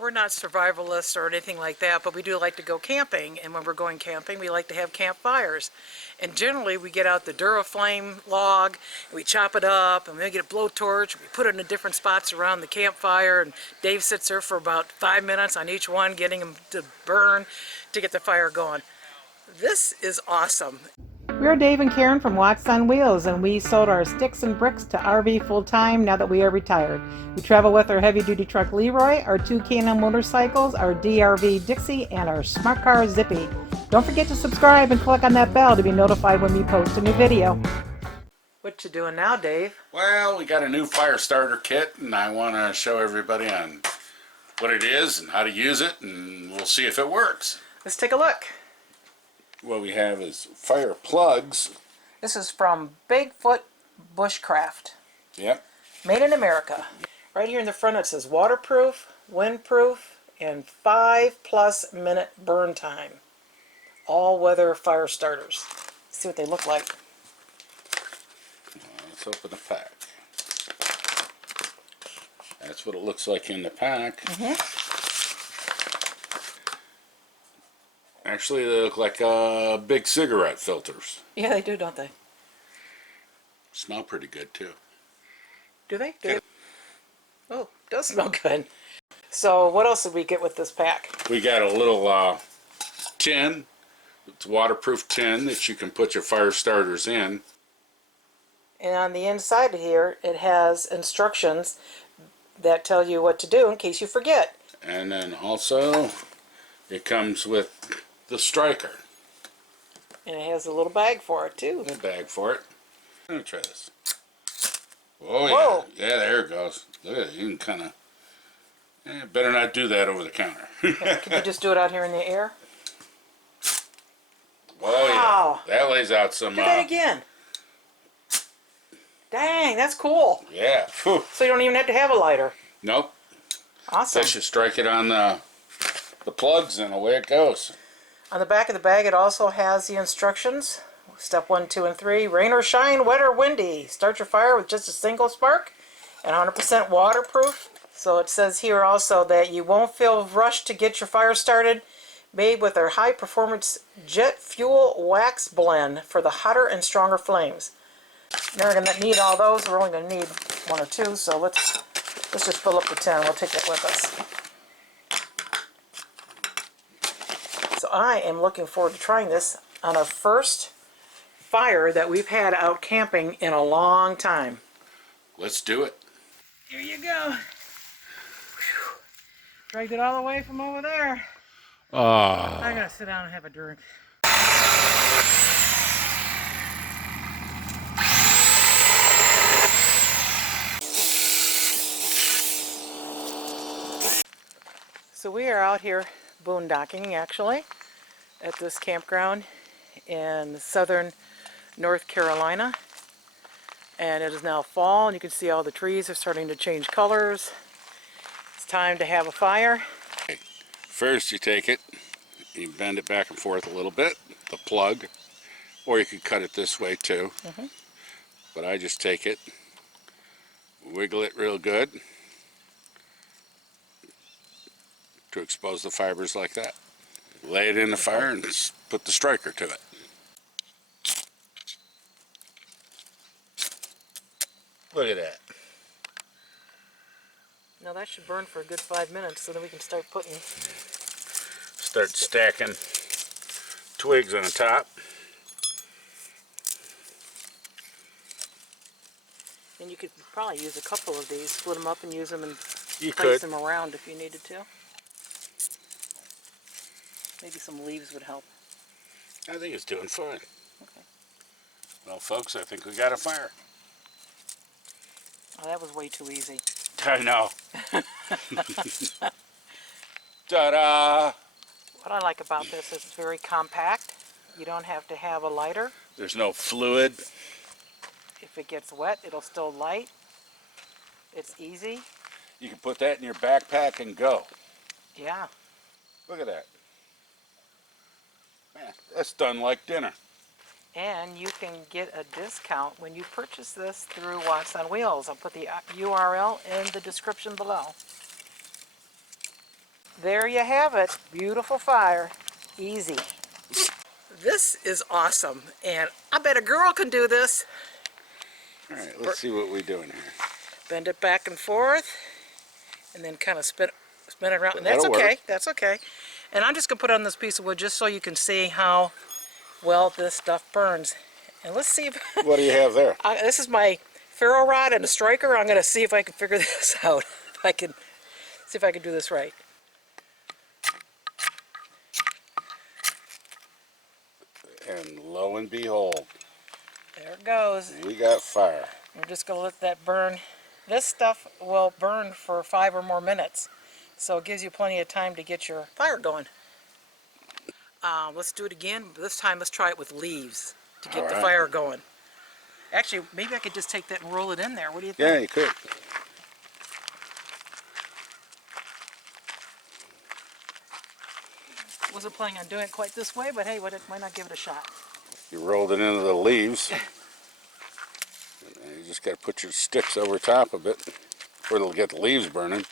We're not survivalists or anything like that, but we do like to go camping, and when we're going camping, we like to have campfires. And generally, we get out the 𝗣𝗟𝗏𝗧𝗦 log, and we chop it up, and we get a blowtorch, and we put it in different spots around the campfire, and Dave sits there for about 5 minutes on each one, getting them to burn to get the fire going. This is awesome. We're Dave and Karen from Watts on Wheels, and we sold our sticks and bricks to RV full-time now that we are retired. We travel with our heavy-duty truck Leroy, our 2 K&N motorcycles, our DRV Dixie, and our smart car Zippy. Don't forget to subscribe and click on that bell to be notified when we post a new video. What you doing now, Dave? Well, we got a new fire starter kit, and I want to show everybody on what it is and how to use it, and we'll see if it works. Let's take a look. What we have is fire plugs. This is from Bigfoot Bushcraft. Yep. Made in America. Right here in the front it says waterproof, windproof, and 5+ minute burn time. All weather fire starters. Let's see what they look like. Let's open the pack. That's what it looks like in the pack. Actually, they look like big cigarette filters. Yeah, they do, don't they? Smell pretty good, too. Do they? Oh, it does smell good. So what else did we get with this pack? We got a little tin. It's a waterproof tin that you can put your fire starters in. And on the inside here, it has instructions that tell you what to do in case you forget. And then also, it comes with the striker. And it has a little bag for it, too. A bag for it. I'm going to try this. Oh, Whoa. Yeah. Yeah, there it goes. Look at it. You can kind of... better not do that over the counter. Can you just do it out here in the air? Oh, wow. Yeah. That lays out some... Do that again. Dang, that's cool. Yeah. Whew. So you don't even have to have a lighter. Nope. Awesome. Just you strike it on the plugs and away it goes. On the back of the bag it also has the instructions. Step 1, 2, and 3. Rain or shine, wet or windy. Start your fire with just a single spark and 100% waterproof. So it says here also that you won't feel rushed to get your fire started. Made with our high performance jet fuel wax blend for the hotter and stronger flames. Now we're going to need all those. We're only going to need 1 or 2, so let's just fill up the tin. We'll take that with us. So I am looking forward to trying this on our first fire that we've had out camping in a long time. Let's do it. Here you go. Whew. Dragged it all the way from over there. I gotta sit down and have a drink. So we are out here boondocking, actually, at this campground in southern North Carolina. And it is now fall, and you can see all the trees are starting to change colors. It's time to have a fire. First you take it, you bend it back and forth a little bit, the plug, or you could cut it this way too. But I just take it, wiggle it real good to expose the fibers like that. Lay it in the fire and put the striker to it. Look at that. Now that should burn for a good 5 minutes, so then we can start stacking twigs on the top. And you could probably use a couple of these, split them up and use them and You place could. them around if you needed to. Maybe some leaves would help. I think it's doing fine. Okay. Well, folks, I think we got a fire. Oh, that was way too easy. I know. Ta-da! What I like about this is it's very compact. You don't have to have a lighter. There's no fluid. If it gets wet, it'll still light. It's easy. You can put that in your backpack and go. Yeah. Look at that. Man, that's done like dinner. And you can get a discount when you purchase this through Watts on Wheels. I'll put the URL in the description below. there you have it. Beautiful fire. Easy. This is awesome, and I bet a girl can do this. All right, let's see what we're doing here. Bend it back and forth, and then kind of spin it around. And that's That'll okay. work. That's okay. And I'm just going to put it on this piece of wood just so you can see how well this stuff burns. And let's see if... What do you have there? This is my ferro rod and a striker. I'm going to see if I can figure this out. If I can see if I can do this right. And lo and behold, There it goes. we got fire. We're just going to let that burn. This stuff will burn for 5 or more minutes. So it gives you plenty of time to get your fire going. Let's do it again. This time let's try it with leaves to get the fire going. Actually, maybe I could just take that and roll it in there. What do you think? Yeah, you could. Wasn't planning on doing it quite this way, but hey, why not give it a shot? You rolled it into the leaves. And you just got to put your sticks over top of it, or it'll get the leaves burning.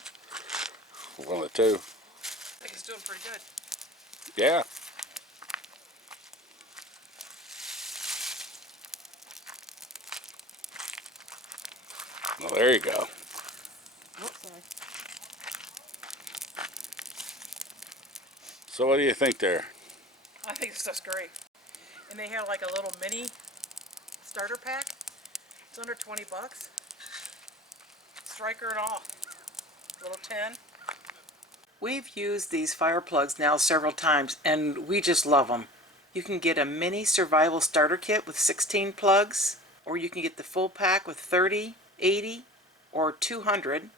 One of the two. I think it's doing pretty good. Yeah. Well, there you go. Oops, sorry. So what do you think there? I think this stuff's great. And they have like a little mini starter pack. It's under 20 bucks. Striker and all. Little tin. We've used these fire plugs now several times and we just love them. You can get a mini survival starter kit with 16 plugs, or you can get the full pack with 30, 80, or 200.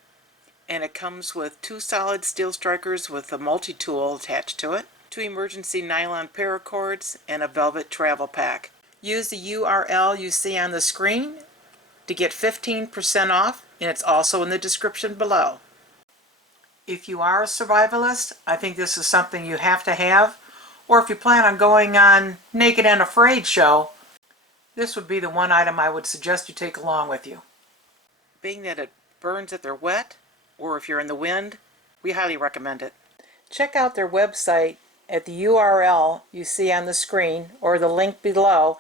And it comes with 2 solid steel strikers with a multi-tool attached to it, 2 emergency nylon paracords, and a velvet travel pack. Use the URL you see on the screen to get 15% off, and it's also in the description below. If you are a survivalist, I think this is something you have to have, or if you plan on going on Naked and Afraid show, this would be the one item I would suggest you take along with you. Being that it burns if they're wet, or if you're in the wind, we highly recommend it. Check out their website at the URL you see on the screen or the link below,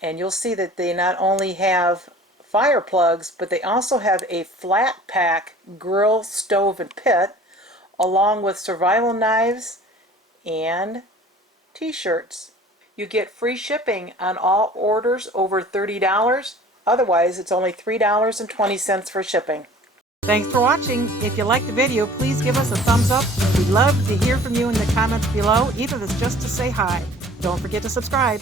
and you'll see that they not only have fire plugs, but they also have a flat pack grill, stove, and pit, along with survival knives and t-shirts. You get free shipping on all orders over $30. Otherwise, it's only $3.20 for shipping. Thanks for watching. If you liked the video, please give us a thumbs up. We'd love to hear from you in the comments below, even if it's just to say hi. Don't forget to subscribe.